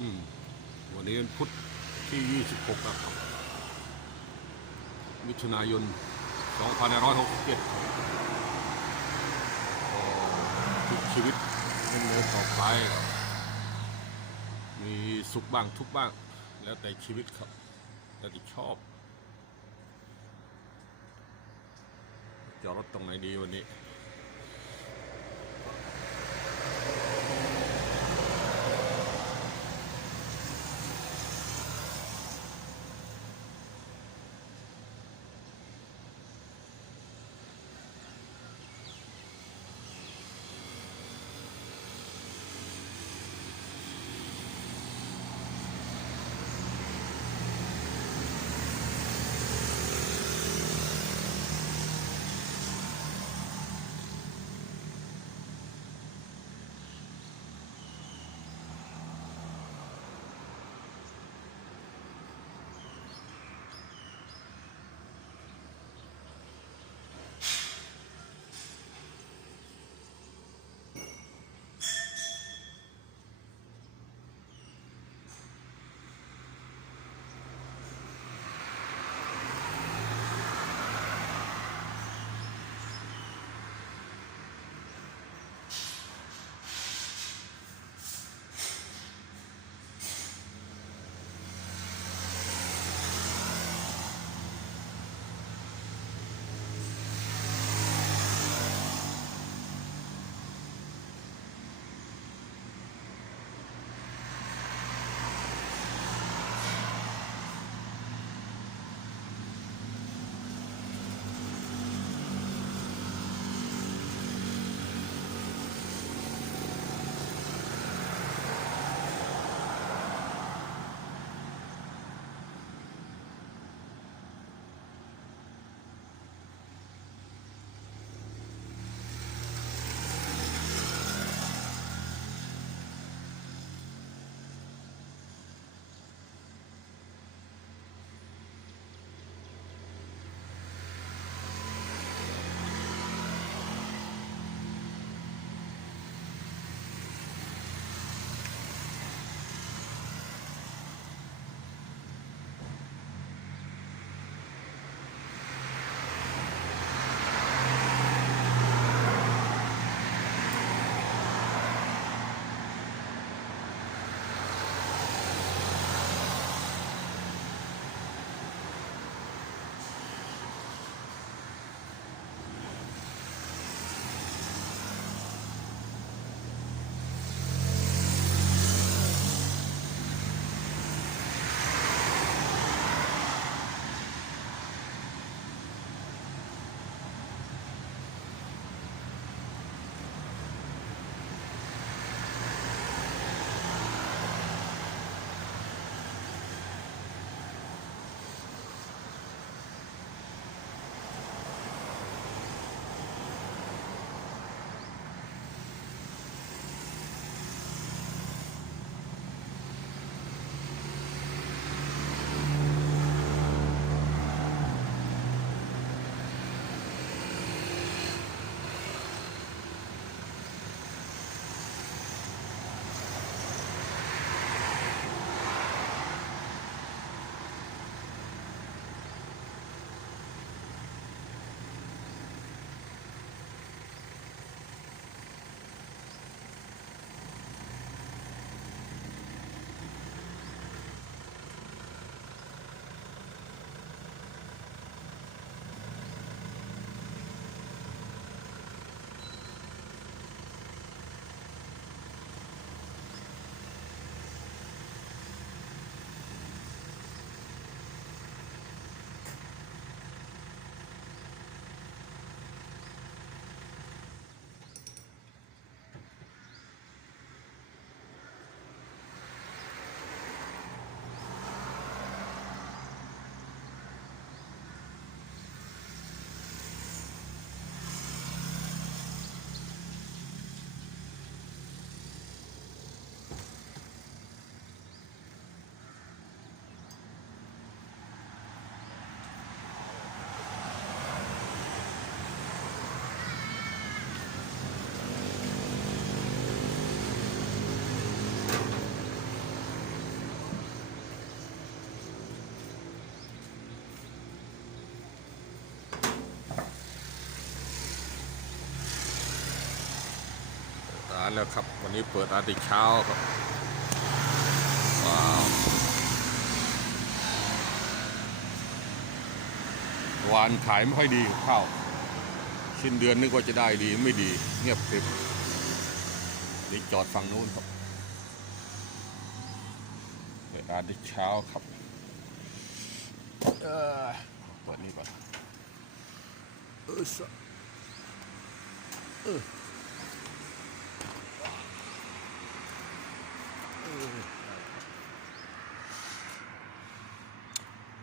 อืมวันนี้วันพุธที่26ครับ มิถุนายน2567ก็ทุกชีวิตดำเนินต่อไปมีสุขบ้างทุกบ้าง แล้วแต่ชีวิตครับ แล้วแต่ชอบจอดรถตรงไหนดีวันนี้ แล้วครับ วันนี้เปิดร้านแต่เช้าครับ ว้าววานขายไม่ค่อยดีกับข้าวสิ้นเดือนนึกว่าจะได้ดีไม่ดี เงียบกริบนี่จอดฝั่งนู้นครับเปิดร้านแต่เช้าครับเออเปิดนี่ก่อนเออสะเออ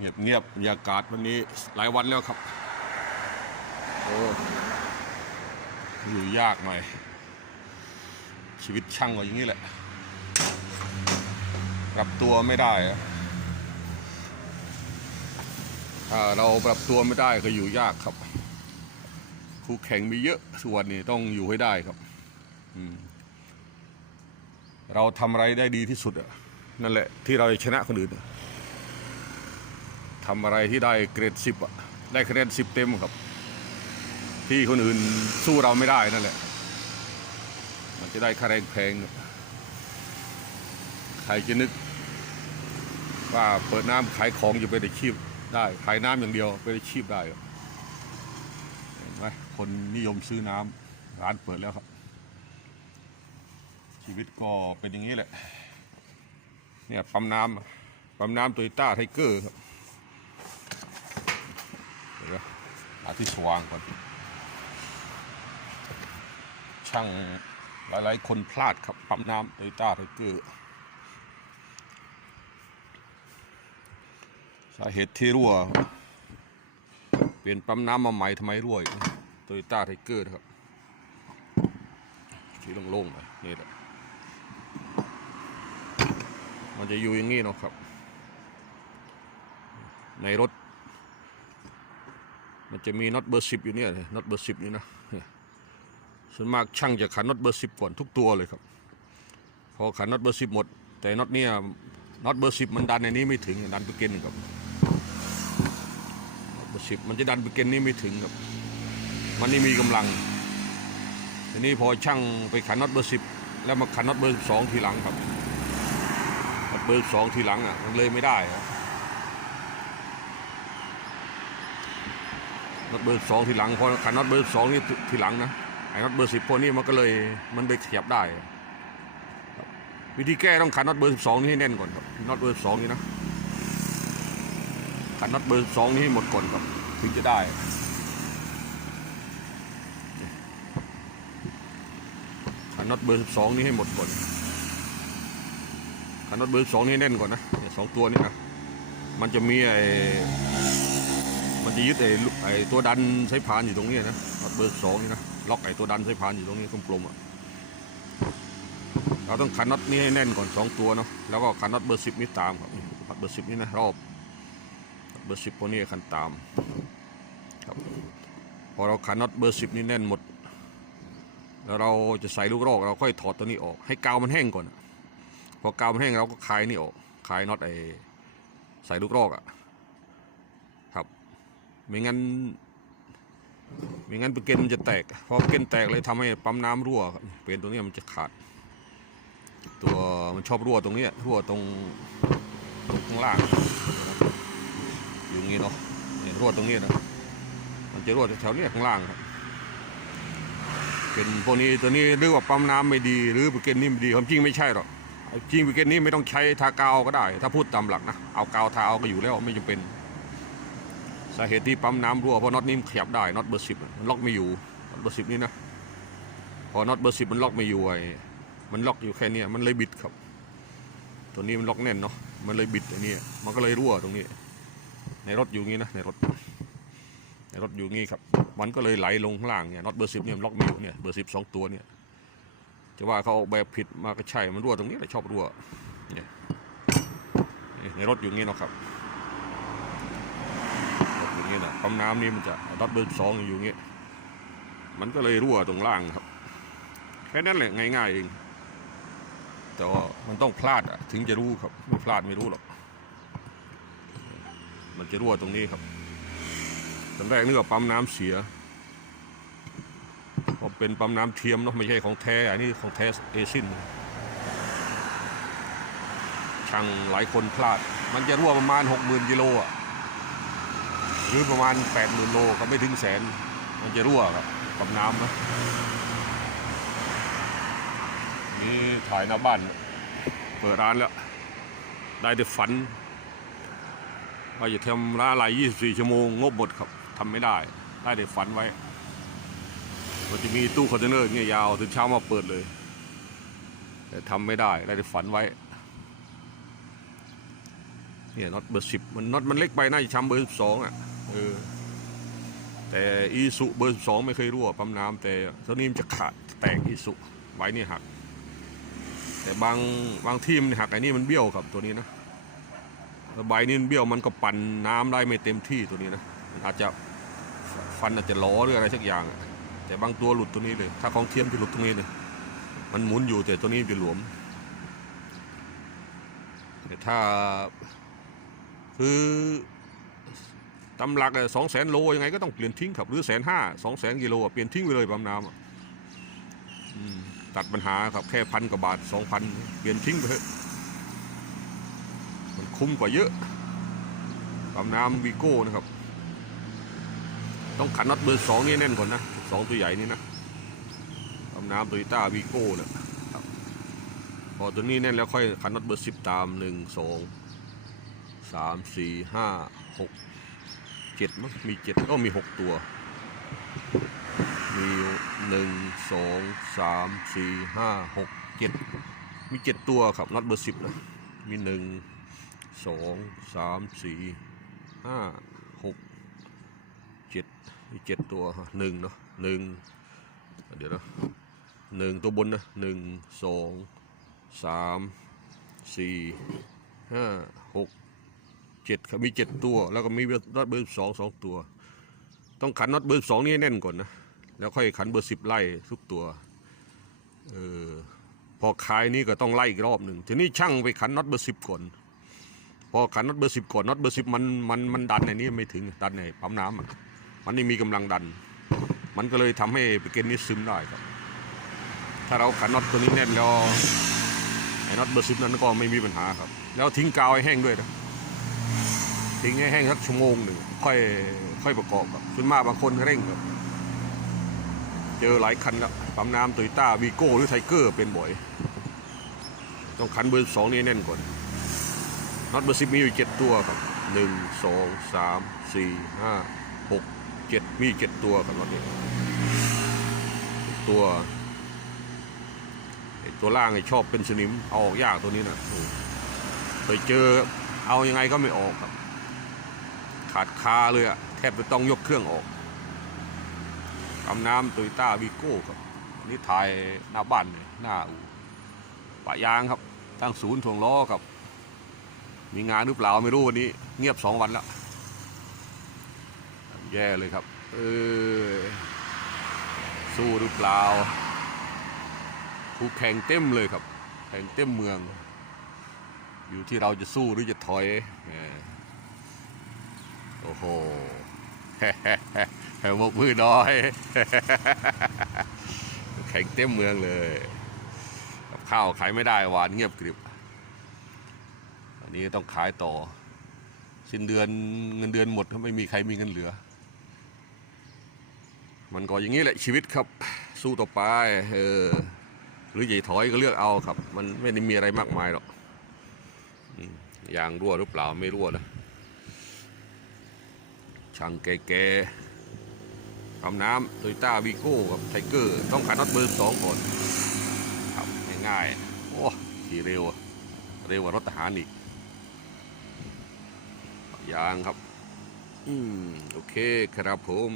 เงียบเงียบบรรยากาศวันนี้หลายวันแล้วครับโอ้อยู่ยากหน่อย ชีวิตช่างก็อย่างนี้แหละปรับตัวไม่ได้ถ้าเราปรับตัวไม่ได้ก็อยู่ยากครับ คู่แข่งมีเยอะส่วนนี้ต้องอยู่ให้ได้ครับเราทำอะไรได้ดีที่สุดนั่นแหละที่เราจะชนะคนอื่น ทำอะไรที่ได้เกรดสิบอะได้คะแนนสิบเต็มครับ ที่คนอื่นสู้เราไม่ได้นั่นแหละ มันจะได้ค่าแรงแพงใครจะนึก ว่าเปิดน้ำขายของจะเป็นอาชีพได้ขายน้ำอย่างเดียวเป็นอาชีพได้เห็นไหมคนนิยมซื้อน้ำร้านเปิดแล้วครับ ชีวิตก็เป็นอย่างนี้แหละเนี่ยปั๊มน้ำปั๊มน้ำโตโยต้าไทเกอร์ครับ เดี๋ยวหาที่สว่างก่อน ช่างหลาย ๆ คนพลาดครับ ปั๊มน้ำโตโยต้าไทเกอร์สาเหตุที่รั่ว เปลี่ยนปั๊มน้ำมาใหม่ทำไมรั่วโตโยต้าไทเกอร์ครับที่โล่งๆหน่อยนี่แหละมันจะอยู่อย่างนี้เนาะครับ ในรถ มันจะมีน็อตเบอร์สิบอยู่เนี่ยน็อตเบอร์สิบนี่นะส่วนมากช่างจะขันน็อตเบอร์สิบก่อนทุกตัวเลยครับ พอขันน็อตเบอร์สิบหมด แต่น็อตเนี่ยน็อตเบอร์สิบมันดันในนี้ไม่ถึงดันไปเกณฑ์ครับน็อตเบอร์สิบมันจะดันไปเกณฑ์นี้ไม่ถึงครับ มันนี่มีกำลังทีนี้พอช่างไปขันน็อตเบอร์สิบแล้วมาขันน็อตเบอร์สองทีหลังครับน็อตเบอร์สองทีหลังอะมันเลยไม่ได้ครับ น็อตเบอร์สองทีหลังพอขันน็อตเบอร์สองนี่ทีหลังนะไอ้น็อตเบอร์สิบพวกนี้มันก็เลยมันไปขยับได้ วิธีแก้ต้องขันน็อตเบอร์สิบสองนี่ให้แน่นก่อนครับน็อตเบอร์สองนี่นะขันน็อตเบอร์สองนี่ให้หมดก่อนครับถึงจะได้ขันน็อตเบอร์สองนี่ให้หมดก่อนขันน็อตเบอร์สองนี่ให้แน่นก่อนนะสองตัวนี่นะมันจะมีไอ้ มันจะยึดไอ้ไอ้ตัวดันสายพานอยู่ตรงนี้นะเบอร์สองนี่นะล็อกไอ้ตัวดันสายพานอยู่ตรงนี้กลมๆอะเราต้องขันน็อตนี้ให้แน่นก่อนสองตัวเนาะแล้วก็ขันน็อตเบอร์สิบนี่ตามครับน็อตเบอร์สิบนี่นะรอบเบอร์สิบพวกนี้ขันตามครับพอเราขันน็อตเบอร์สิบนี่แน่นหมด แล้วเราจะใส่ลูกรอกเราค่อยถอดตัวนี้ออก ให้กาวมันแห้งก่อนพอกาวมันแห้งเราก็คลายนี่ออกคลายน็อตไอ้ใส่ลูกรอกอะ ไม่งั้นไม่งั้นเปเกนมันจะแตกพอเปเกนแตกเลยทำให้ปั๊มน้ำรั่วเป็นตัวเนี้มันจะขาด ตัวมันชอบรั่วตรงนี้รั่วตรงตรงข้างล่างอยู่อย่างงี้เนาะเนี่ยรั่วตรงนี้นะมันจะรั่วแถวเนี้ยข้างล่างครับเป็นพวกนี้ตัวนี้เรียกว่าปั๊มน้ำไม่ดี หรือเปเกนนี่ไม่ดีความจริงไม่ใช่หรอกจริงเปเกนนี่ไม่ต้องใช้ทากาวก็ได้ ถ้าพูดตามหลักนะเอากาวทาเอาก็อยู่แล้วไม่จำเป็นาเหตุที่ปั๊มน้ำรั่วเพราะน็อตนี้มันขยับได้น็อตเบอร์สิบมันล็อกไม่อยู่น็อตเบอร์สิบนี่นะพอน็อตเบอร์สิบมันล็อกไม่อยู่ไอ้มันล็อกอยู่แค่นี้มันเลยบิดครับ ตัวนี้มันล็อกแน่นเนาะมันเลยบิดไอ้นี่มันก็เลยรั่วตรงนี้ ในรถอยู่งี้นะในรถ ในรถอยู่งี้ครับมันก็เลยไหลลงข้างล่างเนี่ยน็อตเบอร์สิบเนี่ยมันล็อกไม่อยู่เนี่ยเบอร์สิบสองตัวเนี่ยจะว่าเขาออกแบบผิดมาก็ใช่มันรั่วตรงนี้แหละชอบรั่วเนี่ยในรถอยู่งี้เนาะครับ อย่างเงี้ยนะปั๊มน้ำนี่มันจะดอทเบอร์สองอยู่อย่างเงี้ยมันก็เลยรั่วตรงล่างครับ แค่นั้นแหละง่ายๆเอง แต่ว่ามันต้องพลาดอะถึงจะรู้ครับไม่พลาดไม่รู้หรอก มันจะรั่วตรงนี้ครับตอนแรกนึกว่าปั๊มน้ำเสียพอเป็นปั๊มน้ำเทียมเนาะไม่ใช่ของแท้อันนี้ของแท้เอซินช่างหลายคนพลาด มันจะรั่วประมาณ 60,000กิโลอะ หรือประมาณ80,000โลก็ไม่ถึงแสน มันจะรั่วครับปั๊มน้ำนะนี่ถ่ายหน้าบ้าน เปิดร้านแล้ว ได้แต่ฝันว่าจะทำร้านอะไร24 ชั่วโมง งบหมดครับทำไม่ได้ ได้แต่ฝันไว้มันจะมีตู้คอนเทนเนอร์เงี้ยยาวถึงเช้ามาเปิดเลย แต่ทำไม่ได้ ได้แต่ฝันไว้เนี่ยน็อตเบอร์สิบมันน็อตมันเล็กไปน่าจะช้ำเบอร์สิบสองอะ เออ แต่อีสุเบอร์สิบสองไม่เคยรั่วปั๊มน้ำแต่ตัวนี้มันจะขาดแตกอีสุไว้นี่หัก แต่บางบางที่มันหักไอ้นี่มันเบี้ยวครับตัวนี้นะแล้วใบนี่มันเบี้ยวมันก็ปั่นน้ำได้ไม่เต็มที่ตัวนี้นะอาจจะฟันอาจจะล้อหรืออะไรสักอย่าง แต่บางตัวหลุดตัวนี้เลย ถ้าของเทียมจะหลุดตรงนี้เลยมันหมุนอยู่แต่ตัวนี้จะหลวม แต่ถ้าคือ ตำหลักสองแสนโลยังไงก็ต้องเปลี่ยนทิ้งครับหรือแสนห้าสองแสนกิโลเปลี่ยนทิ้งไปเลยปั๊มน้ำตัดปัญหาครับแค่พันกว่าบาทสองพันเปลี่ยนทิ้งไปเถอะมันคุ้มกว่าเยอะปั๊มน้ำวีโก้นะครับ ต้องขันน็อตเบอร์สองนี่แน่นก่อนนะสองตัวใหญ่นี่นะปั๊มน้ำโตโยต้าวีโก้เนี่ยครับพอตัวนี้แน่นแล้วค่อยขันน็อตเบอร์สิบตามหนึ่งสองสามสี่ห้าหก เจ็ดมั้งมีเจ็ดก็มีหกตัว มีหนึ่งสองสามสี่ห้าหกเจ็ดมีเจ็ดตัวครับน็อตเบอร์สิบนะมีหนึ่งสองสามสี่ห้าหกเจ็ดมีเจ็ดตัวหนึ่งเนาะหนึ่งเดี๋ยวนะหนึ่งตัวบนนะหนึ่งสองสามสี่ห้าหก เจ็ดครับมีเจ็ดตัว แล้วก็มีน็อตเบอร์สองสองตัว ต้องขันน็อตเบอร์สองนี่แน่นก่อนนะ แล้วค่อยขันเบอร์สิบไล่ทุกตัวเออพอคลายนี่ก็ต้องไล่อีกรอบหนึ่งทีนี้ช่างไปขันน็อตเบอร์สิบก่อนพอขันน็อตเบอร์สิบก่อนน็อตเบอร์สิบมันมันมันดันในนี้ไม่ถึงดันในปั๊มน้ำมันไม่มีกำลังดัน มันก็เลยทำให้ไปเกนนี้ซึมได้ครับ ถ้าเราขันน็อตตัวนี้แน่นแล้วไอ้น็อตเบอร์สิบนั้นก็ไม่มีปัญหาครับ แล้วทิ้งกาวให้แห้งด้วยนะ ทิ้งให้แห้งสักชั่วโมงหนึ่งค่อยค่อยประกอบครับส่วนมากบางคนเร่งครับ เจอหลายคันครับปั๊มน้ำโตโยต้าวีโก้หรือไทเกอร์เป็นบ่อย ต้องคันเบอร์สองนี่แน่นก่อนน็อตเบอร์สิบมีอยู่เจ็ดตัวครับหนึ่งสองสามสี่ห้าหกเจ็ดมีเจ็ดตัวครับน็อตนี้ตัวตัวล่างไอ้ชอบเป็นสนิมเอาออกยากตัวนี้นะเคยเจอเอายังไงก็ไม่ออกครับ ขาดคาเลยอะแทบจะต้องยกเครื่องออกกำน้ำโตโยต้าวีโก้ครับนนี้ถ่ายหน้าบ้านเลยหน้าอู่ปะยางครับ ตั้งศูนย์ถ่วงล้อครับ มีงานหรือเปล่าไม่รู้วันนี้ เงียบสองวันแล้ว แย่เลยครับ เออ สู้หรือเปล่าคู่แข่งเต็มเลยครับ แข่งเต็มเมือง อยู่ที่เราจะสู้หรือจะถอยเออ โอ้โหแหมกมือน้อย แข่งเต็มเมืองเลยกับข้าวขายไม่ได้หวานเงียบกริบ อันนี้ต้องขายต่อ สิ้นเดือนเงินเดือนหมดไม่มีใครมีเงินเหลือ มันก็อย่างนี้แหละชีวิตครับ สู้ต่อไปเออหรือใหญ่ถอยก็เลือกเอาครับ มันไม่ได้มีอะไรมากมายหรอกอืมยางรั่วหรือเปล่าไม่รั่วนะ ช่างแก่ๆทำน้ำโตโยต้าวีโก้กับไทเกอร์ต้องขันน็อตเบอร์สองก่อนครับง่ายๆโอ้ขี่เร็ว เร็วกว่ารถทหารอีกยางครับ อืม โอเคครับผม